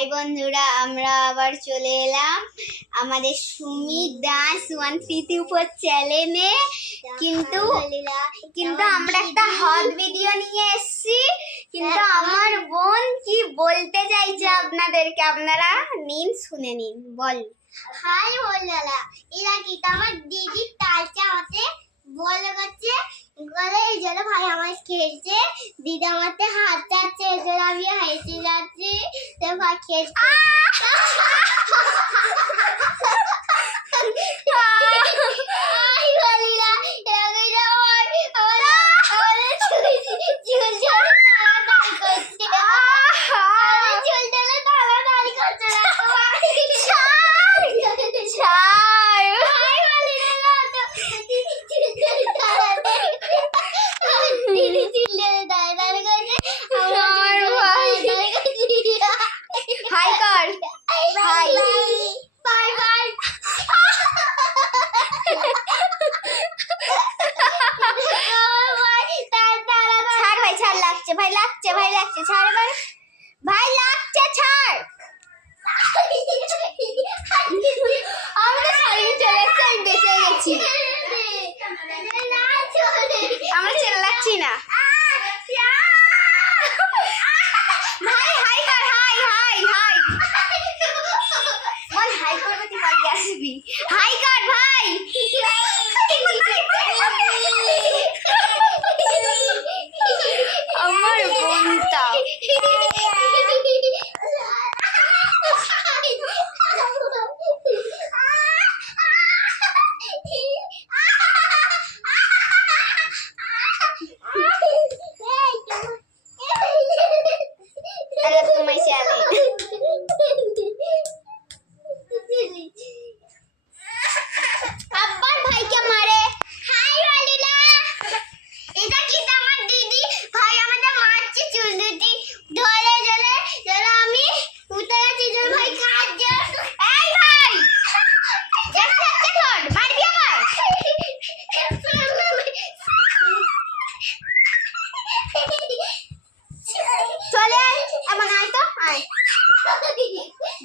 High বন্ধুরা, আমরা আবার চলে এলাম আমাদের সুমিত ডান্স ওয়ান থ্রি উপর চ্যানেলে কিন্তু কিন্তু আমরা একটা হট ভিডিও নিয়ে এসেছি। কিন্তু আমার বোন কি বলতে চাইছে আপনাদেরকে? আপনারা নিন, শুনে নিন, বল। হাই বললা এরা কি আমার দিদি তালচা আমাকে বলে করছে বলে, এই জন্য ভাই আমার খেলছে, দিদি আমাকে হাত চাচ্ছে এই জন্য আমি হেসে যাচ্ছি তো ভাই খেলছে আই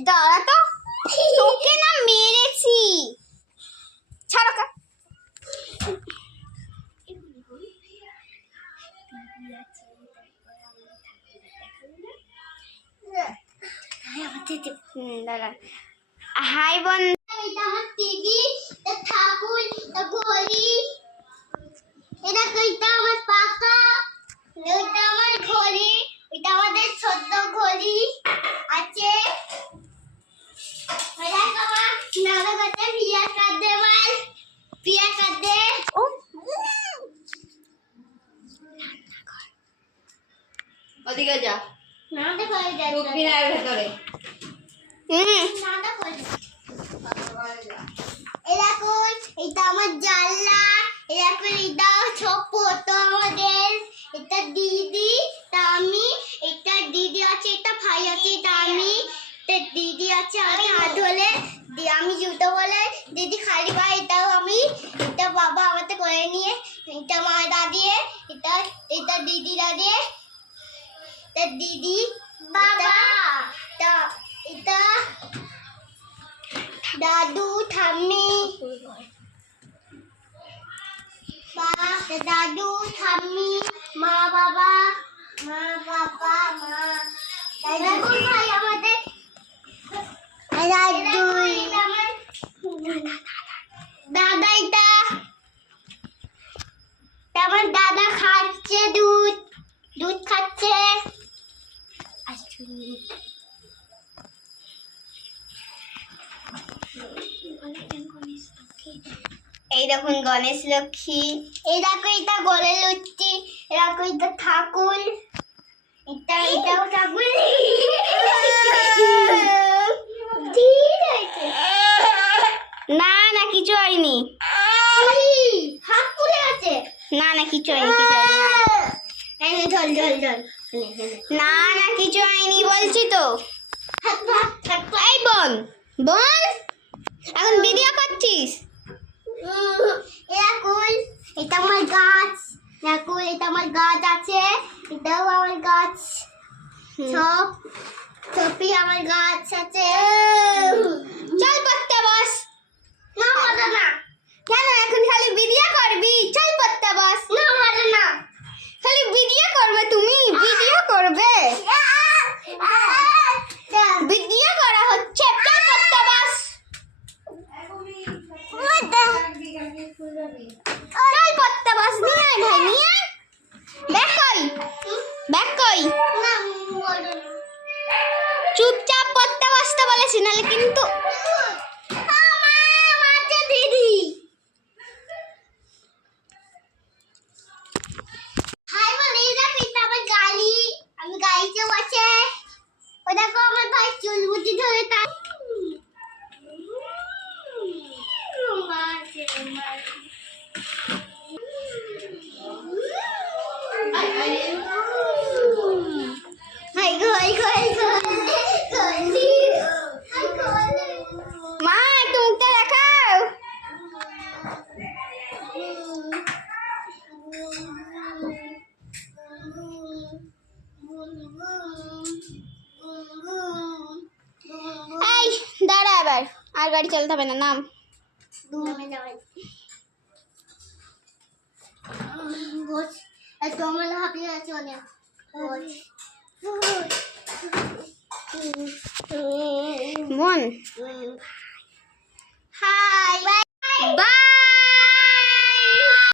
দাঁড়া তো তোকে না মেরেছি। ছাড়ো হাই ঠাকুর ঘড়ি এটা কইটা ওদিকে যা দিদি আছে এটা ভাই আছে আমি দিদি আছে আমি হাত দি- আমি জুতো বলে দিদি খালি ভাই এটাও আমি এটা বাবা আমাকে করে নিয়ে এটা মা দাদিয়ে এটা এটা দিদি। দাদিয়ে এটা দিদি বাবা। এটা দাদু ঠাম্মি। দাদু ঠাম্মি মা বাবা মা বাবা মা। দাদু ভাই আমাদের দাদু এটা আমার দাদা খাচ্ছে দুধ দুধ এই দেখুন গণেশ লক্ষ্মী। এই দেখো এটা গলে লুচ্ছি এরকম এটা ঠাকুর। এটা এটাও ঠাকুর। না না কিছু হয়নি। হাত পুড়ে আছে। না না কিছু হয়নি কিছু হয়নি। জল না না কিছু হয়নি বলছি তো। বোন বোন এখন ভিডিও করছিস? এটা আমার গাছ। এটা আমার গাছ আছে। এটাও আমার গাছ। সব সবই আমার গাছ আছে। চল পড়তে বস। না মজা না। কেন এখন খালি ভিডিও করবি। চল পড়তে বস। না মজা না। খালি ভিডিও করবে তুমি ভিডিও করবে। এই দাঁড়া এবার। আর গাড়ি চালাতে হবে না নাম। মন। হাই। বাই। বাই।